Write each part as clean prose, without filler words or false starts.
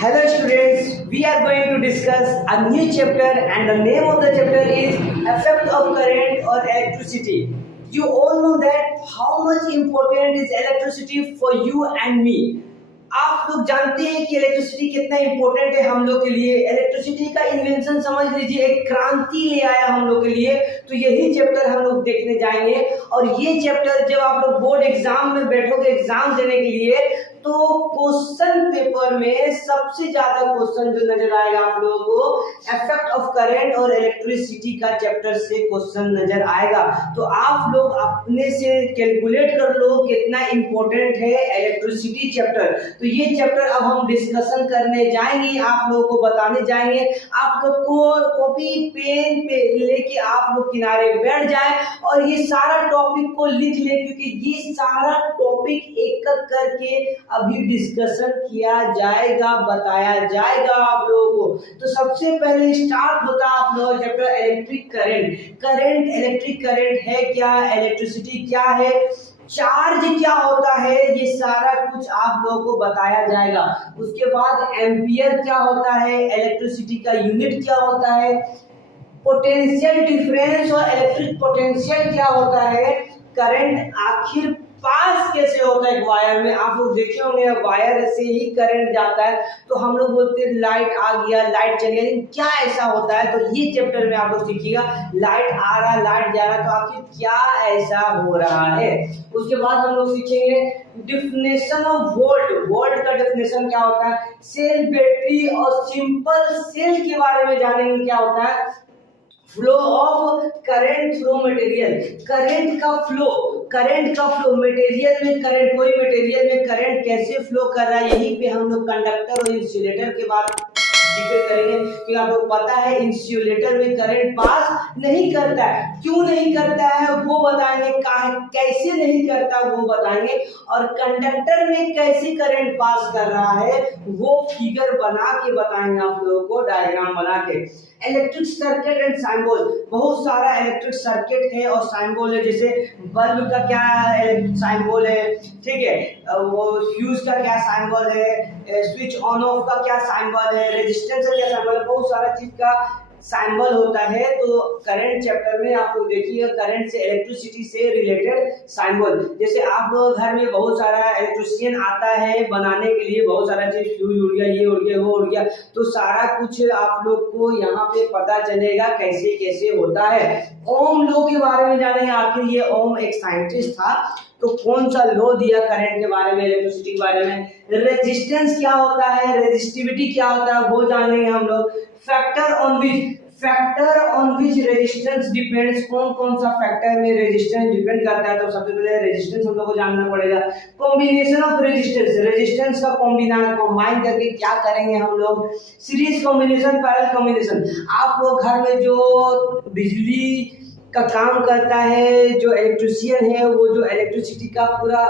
Hello students, we are going to discuss a new chapter and the name of the chapter is Effect of Current or Electricity. You all know that how much important is electricity for you and me. आप लोग जानते हैं कि electricity कितना important है हम लोग के लिए। इलेक्ट्रिसिटी का इन्वेंशन समझ लीजिए एक क्रांति ले आया हम लोग के लिए। तो यही चैप्टर हम लोग देखने जाएंगे और ये चैप्टर जब आप लोग बोर्ड एग्जाम में बैठोगे एग्जाम देने के लिए तो क्वेश्चन पेपर में सबसे ज्यादा क्वेश्चन जो नजर आएगा आप लोगों को इफेक्ट ऑफ करंट और इलेक्ट्रिसिटी का चैप्टर से क्वेश्चन नजर आएगा। तो आप लोग अपने से कैलकुलेट कर लो कितना इंपॉर्टेंट है इलेक्ट्रिसिटी चैप्टर। तो ये चैप्टर अब हम डिस्कशन करने जाएंगे, आप लोगों को बताने जाएंगे। आप लोग को कॉपी पेन पे लेके आप लोग किनारे बैठ जाए और ये सारा टॉपिक को लिख ले, क्योंकि ये सारा टॉपिक एक एक करके अभी डिस्कशन किया जाएगा, बताया जाएगा आप लोगों को। तो सबसे पहले स्टार्ट होता है आप लोगों chapter electric current. Electric current है क्या, इलेक्ट्रिसिटी क्या है, चार्ज क्या होता है, ये सारा कुछ आप लोगों को बताया जाएगा। उसके बाद एम्पियर क्या होता है, इलेक्ट्रिसिटी का यूनिट क्या होता है, पोटेंशियल डिफरेंस और इलेक्ट्रिक पोटेंशियल क्या होता है, करंट आखिर पास कैसे होता है वायर में। आप लोग देखे होंगे वायर से ही करंट जाता है तो हम लोग बोलते हैं लाइट आ गया, लाइट चल गया, लेकिन क्या ऐसा होता है। तो ये चैप्टर में आप लोग सीखिएगा लाइट आ रहा है, लाइट जा रहा है, तो आखिर क्या ऐसा हो रहा है। उसके बाद हम लोग सीखेंगे डिफिनेशन ऑफ वोल्ट का डिफिनेशन क्या होता है, सेल, बैटरी और सिंपल सेल के बारे में जानेंगे क्या होता है, flow of current through material, current का फ्लो मटेरियल में करंट, कोई मटेरियल में करंट कैसे फ्लो कर रहा है, यहीं पे हम लोग कंडक्टर और इंसुलेटर के बाद जिक्र करेंगे। क्योंकि आप लोग पता है इंसुलेटर में करंट पास नहीं करता है, क्यों नहीं करता है वो बताएंगे, कैसे नहीं करता वो बताएंगे, और कंडक्टर में कैसे करंट पास कर रहा है वो फिगर बना के बताएंगे आप लोगों को, डायग्राम बना के। इलेक्ट्रिक सर्किट एंड सिंबल, बहुत सारा इलेक्ट्रिक सर्किट है और सिंबल है, जैसे बल्ब का क्या सिंबल है, ठीक है, वो फ्यूज का क्या सिंबल है, स्विच ऑन ऑफ का क्या सिंबल है, रेजिस्टेंस का क्या सिंबल है, बहुत सारा चीज का सिंबल होता है। तो करंट चैप्टर में आप लोग देखिएगा करंट से इलेक्ट्रिसिटी से रिलेटेड सिंबल, जैसे आप लोग घर में बहुत सारा इलेक्ट्रिशियन आता है बनाने के लिए, बहुत सारा चीज फ्यूज उड़ गया, ये उड़ गया, वो उड़ गया, तो सारा कुछ आप लोग को यहाँ पे पता चलेगा कैसे कैसे होता है। ओम लॉ के बारे में जानेंगे, आखिर ये ओम एक साइंटिस्ट था तो कौन सा लॉ दिया करंट के बारे में, इलेक्ट्रिसिटी के बारे में। रेजिस्टेंस क्या होता है, रेजिस्टिविटी क्या होता है वो जानेंगे हम लोग। Factor on which resistance depends, कौन कौन सा फैक्टर में रेजिस्टेंस डिपेंड करता है, तो सबसे पहले रेजिस्टेंस हम लोग को जानना पड़ेगा। कॉम्बिनेशन ऑफ रेजिस्टेंस का कंबाइन करके क्या करेंगे हम लोग, सीरीज कॉम्बिनेशन, पैरेलल कॉम्बिनेशन। आप लोग घर में जो बिजली का काम करता है, जो इलेक्ट्रिशियन है, वो जो इलेक्ट्रिसिटी का पूरा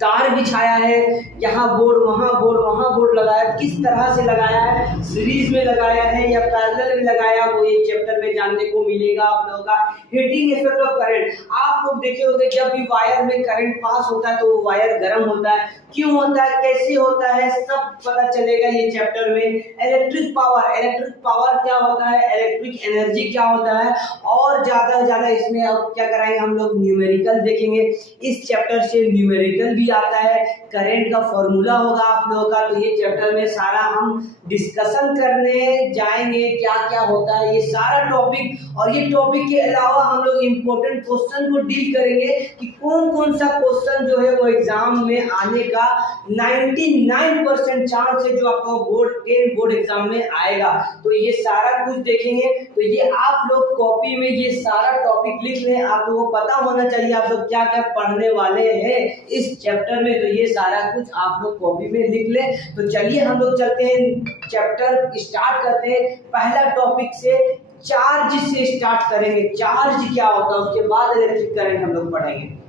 तार बिछाया है, यहाँ बोर्ड वहाँ बोर्ड लगाया, किस तरह से लगाया है, सीरीज में लगाया है या पैरेलल में लगाया, वो ये चैप्टर में जानने को मिलेगा आप लोगों का। हीटिंग इफेक्ट ऑफ करंट, आप लोग देखे होंगे जब भी वायर में करंट पास होता है तो वो वायर गर्म होता है, क्यों होता है, कैसे होता है, सब पता चलेगा ये चैप्टर में। इलेक्ट्रिक पावर क्या होता है, इलेक्ट्रिक एनर्जी क्या होता है, और ज्यादा से ज्यादा इसमें अब क्या कराएंगे हम लोग, न्यूमेरिकल देखेंगे। इस चैप्टर से न्यूमेरिकल भी आता है, करंट का फॉर्मूला होगा आप लोगों का। तो ये चैप्टर में सारा हम डिस्कशन करने जाएंगे क्या क्या होता है ये सारा टॉपिक, और ये टॉपिक के अलावा हम लोग इंपॉर्टेंट क्वेश्चन को डील करेंगे कि कौन कौन सा क्वेश्चन जो है वो एग्जाम में आने का 99% चांस है जो आपको बोर्ड एग्जाम में आएगा। तो ये सारा कुछ देखेंगे। तो ये आप लोग कॉपी में ये सारा टॉपिक लिख लें, आप लोगों को पता होना चाहिए आप लोग क्या क्या पढ़ने वाले हैं इस चैप्टर में। तो ये सारा कुछ आप लोग कॉपी में लिख लें। तो चलिए हम लोग चलते हैं, चैप्टर स्टार्ट करते हैं। पहला टॉपिक से चार्ज से स्टार्ट करेंगे, चार्ज क्या होता है, उसके बाद इलेक्ट्रिक करंट हम लोग पढ़ेंगे।